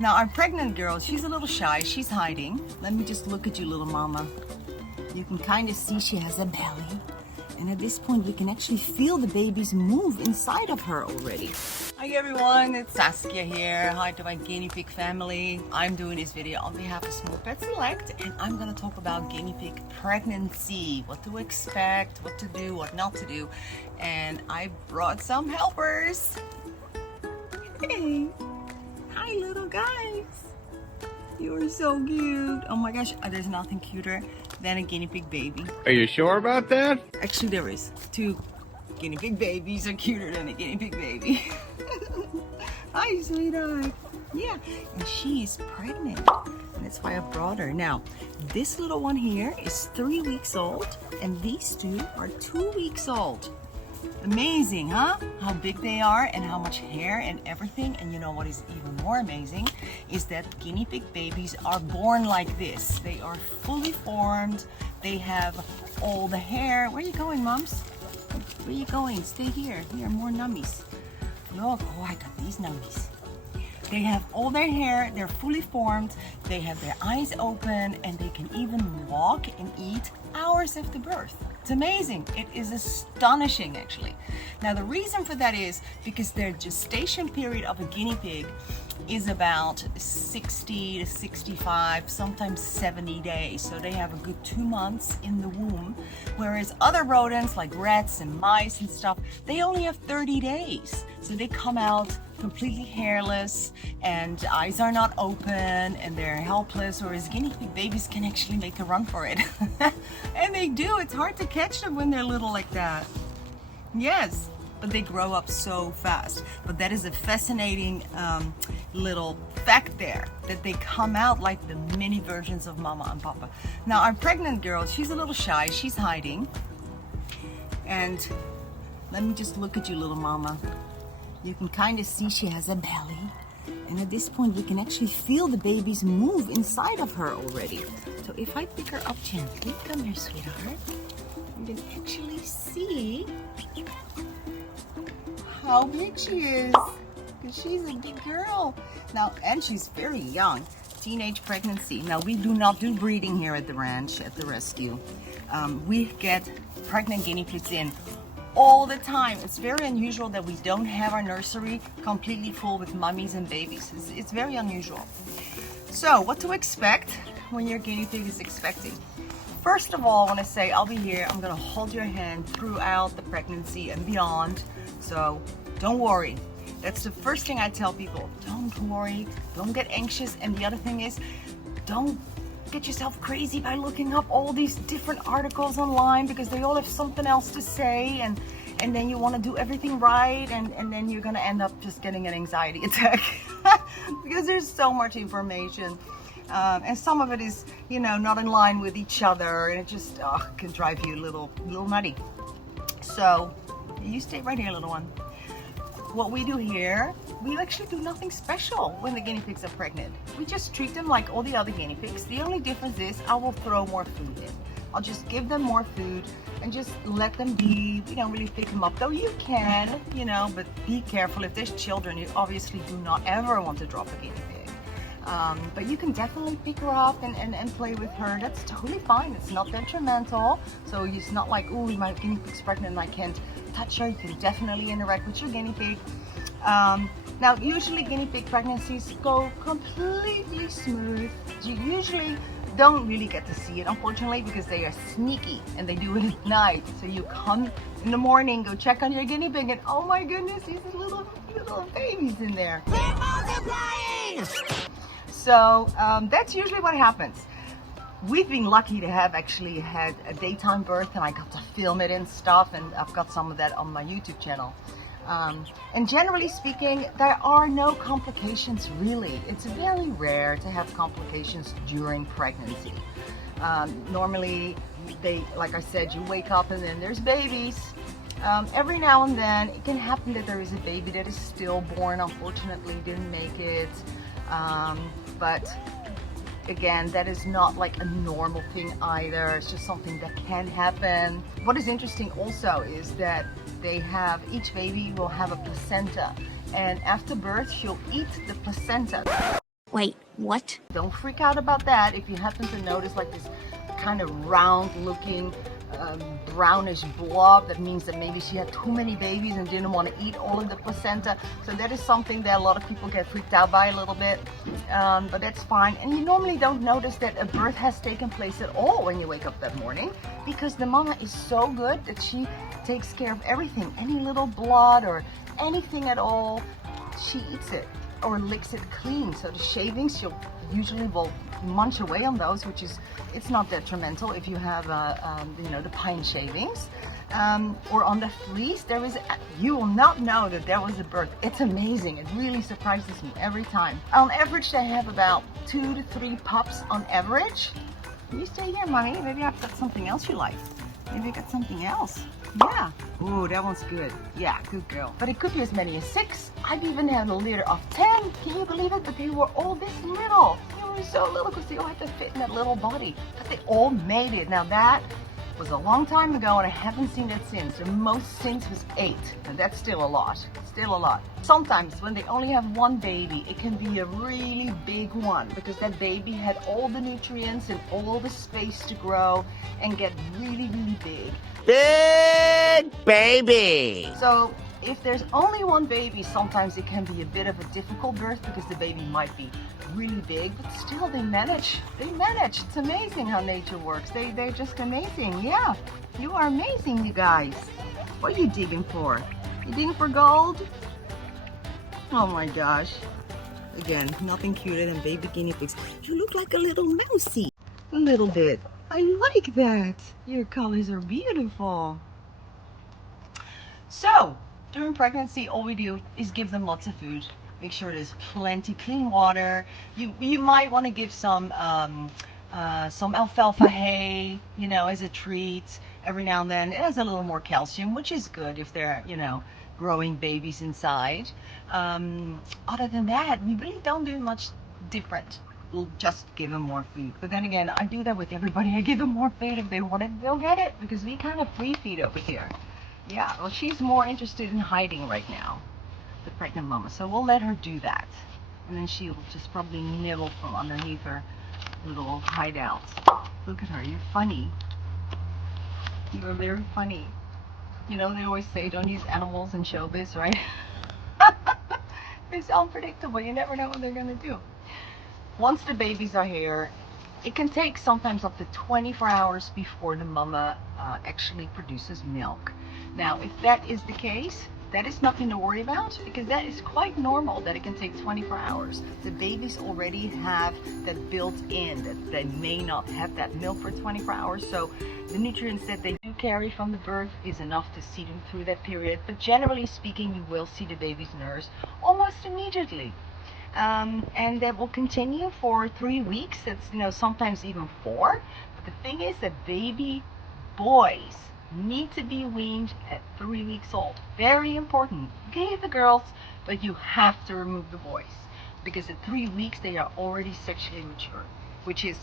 Now our pregnant girl, she's a little shy, she's hiding. Let me just look at you, little mama. You can kind of see she has a belly. And at this point, we can actually feel the babies move inside of her already. Hi everyone, it's Saskia here. Hi to my guinea pig family. I'm doing this video on behalf of Small Pet Select, and I'm gonna talk about guinea pig pregnancy, what to expect, what to do, what not to do. And I brought some helpers. Hey, hi little guys. You're so cute. Oh my gosh, there's nothing cuter than a guinea pig baby. Are you sure about that? Actually, there is. 2 guinea pig babies are cuter than a guinea pig baby. Hi, sweetheart. Yeah, and she's pregnant. And that's why I brought her. Now, this little one here is 3 weeks old, and these 2 are 2 weeks old. Amazing, huh? How big they are and how much hair and everything. And you know what is even more amazing is that guinea pig babies are born like this. They are fully formed. They have all the hair. Where are you going, moms? Where are you going? Stay here. Here, more nummies. Look, oh, I got these nummies. They have all their hair, they're fully formed, they have their eyes open, and they can even walk and eat hours after birth. It's amazing. It is astonishing, actually. Now, the reason for that is because their gestation period of a guinea pig is about 60 to 65, sometimes 70 days. So they have a good 2 months in the womb, whereas other rodents like rats and mice and stuff, they only have 30 days. So they come out completely hairless and eyes are not open and they're helpless, whereas guinea pig babies can actually make a run for it. And they do. It's hard to catch them when they're little like that. Yes, but they grow up so fast. But that is a fascinating little fact there, that they come out like the mini versions of mama and papa. Now our pregnant girl, she's a little shy, she's hiding. And let me just look at you, little mama. You can kind of see she has a belly. And at this point, we can actually feel the babies move inside of her already. So if I pick her up gently, come here, sweetheart. You can actually see how big she is. Because she's a big girl. Now, and she's very young. Teenage pregnancy. Now, we do not do breeding here at the ranch, at the rescue. We get pregnant guinea pigs in all the time. It's very unusual that we don't have our nursery completely full with mummies and babies. It's very unusual. So what to expect when your guinea pig is expecting? First of all, I want to say I'll be here. I'm going to hold your hand throughout the pregnancy and beyond. So don't worry. That's the first thing I tell people. Don't worry. Don't get anxious. And the other thing is, don't get yourself crazy by looking up all these different articles online, because they all have something else to say, and then you want to do everything right, and then you're going to end up just getting an anxiety attack because there's so much information, and some of it is, you know, not in line with each other, and it just can drive you a little nutty. So you stay right here, little one. What we do here, we actually do nothing special when the guinea pigs are pregnant. We just treat them like all the other guinea pigs. The only difference is I will throw more food in. I'll just give them more food and just let them be. We don't really pick them up, though you can, you know, but be careful. If there's children, you obviously do not ever want to drop a guinea pig. But you can definitely pick her up and play with her. That's totally fine. It's not detrimental. So it's not like, oh, my guinea pig's pregnant and I can't touch her. You can definitely interact with your guinea pig. Now, usually guinea pig pregnancies go completely smooth. You usually don't really get to see it, unfortunately, because they are sneaky and they do it at night. So you come in the morning, go check on your guinea pig, and oh my goodness, these little babies in there. They're multiplying! So that's usually what happens. We've been lucky to have actually had a daytime birth, and I got to film it and stuff, and I've got some of that on my YouTube channel. And generally speaking, there are no complications really. It's very rare to have complications during pregnancy. Normally, like I said, you wake up and then there's babies. Every now and then, it can happen that there is a baby that is stillborn, unfortunately didn't make it. But again, that is not like a normal thing either. It's just something that can happen. What is interesting also is that each baby will have a placenta, and after birth she'll eat the placenta. Wait, what? Don't freak out about that. If you happen to notice like this kind of round looking brownish blob, that means that maybe she had too many babies and didn't want to eat all of the placenta. So that is something that a lot of people get freaked out by a little bit, but that's fine. And you normally don't notice that a birth has taken place at all when you wake up that morning, because the mama is so good that she takes care of everything. Any little blood or anything at all, she eats it or licks it clean. So the shavings, she'll usually will munch away on those, which is, it's not detrimental if you have you know, the pine shavings, or on the fleece. There is, you will not know that there was a birth. It's amazing. It really surprises me every time. On average, they have about 2 to 3 pups on average. You stay here, mommy. Maybe I've got something else you like. Maybe I got something else. Yeah. Ooh, that one's good. Yeah, good girl. But it could be as many as 6. I've even had a litter of 10. Can you believe it? But they were all this little. They were so little because they all had to fit in that little body. But they all made it. Now that was a long time ago and I haven't seen that since. The most since was 8. And that's still a lot. Still a lot. Sometimes when they only have one baby, it can be a really big one because that baby had all the nutrients and all the space to grow and get really, really big. Big baby! So if there's only one baby, sometimes it can be a bit of a difficult birth because the baby might be really big, but still they manage. They manage. It's amazing how nature works. They're just amazing. Yeah, you are amazing, you guys. What are you digging for? You digging for gold? Oh my gosh. Again, nothing cuter than baby guinea pigs. You look like a little mousey. A little bit. I like that. Your colors are beautiful. So, during pregnancy, all we do is give them lots of food. Make sure there's plenty clean water. You might want to give some alfalfa hay, you know, as a treat every now and then. It has a little more calcium, which is good if they're, you know, growing babies inside. Other than that, we really don't do much different. We'll just give them more food. But then again, I do that with everybody. I give them more food. If they want it, they'll get it because we kind of free feed over here. Yeah, well, she's more interested in hiding right now, the pregnant mama. So we'll let her do that. And then she'll just probably nibble from underneath her little hideout. Look at her, you're funny. You're very funny. You know, they always say don't use animals in showbiz, right? It's unpredictable. You never know what they're going to do. Once the babies are here, it can take sometimes up to 24 hours before the mama actually produces milk. Now, if that is the case, that is nothing to worry about because that is quite normal that it can take 24 hours. The babies already have that built in, that they may not have that milk for 24 hours. So the nutrients that they do carry from the birth is enough to see them through that period. But generally speaking, you will see the babies nurse almost immediately. And that will continue for 3 weeks. That's, you know, sometimes even 4. But the thing is that baby boys need to be weaned at 3 weeks old. Very important. Give the girls, but you have to remove the boys because at 3 weeks they are already sexually mature, which is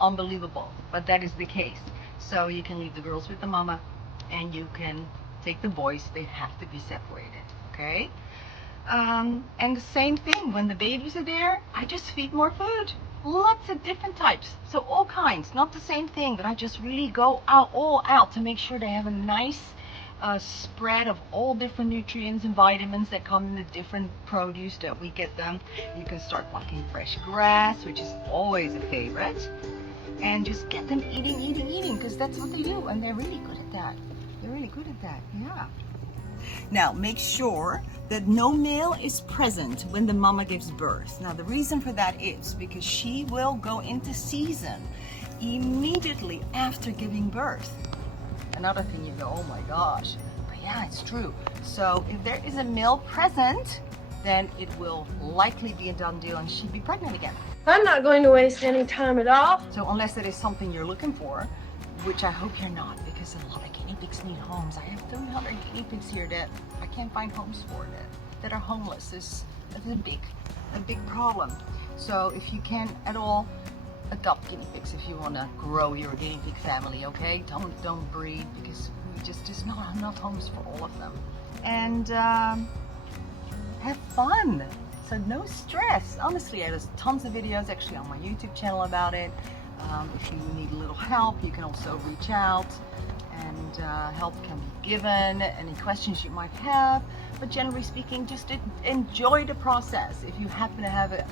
unbelievable, but that is the case. So you can leave the girls with the mama and you can take the boys. They have to be separated, okay? And the same thing, when the babies are there, I just feed more food. Lots of different types. So all kinds, not the same thing, but I just really go all out to make sure they have a nice spread of all different nutrients and vitamins that come in the different produce that we get them. You can start plucking fresh grass, which is always a favorite. And just get them eating, because that's what they do. And they're really good at that. They're really good at that, yeah. Now, make sure that no male is present when the mama gives birth. Now, the reason for that is because she will go into season immediately after giving birth. Another thing you go, oh my gosh. But yeah, it's true. So if there is a male present, then it will likely be a done deal and she'd be pregnant again. I'm not going to waste any time at all. So unless it is something you're looking for, which I hope you're not, because a lot of guinea pigs need homes. I have 200 guinea pigs here that I can't find homes for, that are homeless. That's a big problem. So if you can at all, adopt guinea pigs if you want to grow your guinea pig family, okay? Don't breed because there's not enough homes for all of them. And have fun. So no stress. Honestly, there's tons of videos actually on my YouTube channel about it. If you need a little help, you can also reach out, and help can be given. Any questions you might have, but generally speaking, just enjoy the process. If you happen to have a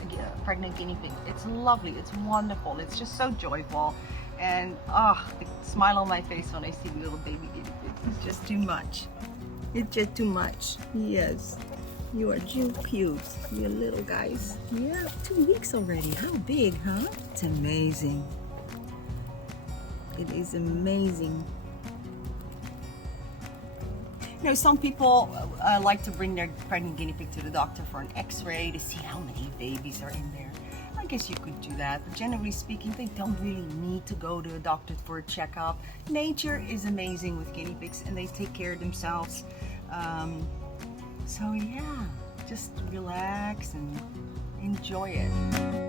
pregnant guinea pig, it's lovely, it's wonderful, it's just so joyful, and the smile on my face when I see the little baby guinea pigs is just too much. It's just too much. Yes, you are too cute. You're little guys. Yeah, 2 weeks already. How big, huh? It's amazing. It is amazing. You know, some people like to bring their pregnant guinea pig to the doctor for an x-ray to see how many babies are in there. I guess you could do that, but generally speaking, they don't really need to go to a doctor for a checkup. Nature is amazing with guinea pigs, and they take care of themselves. So yeah, just relax and enjoy it.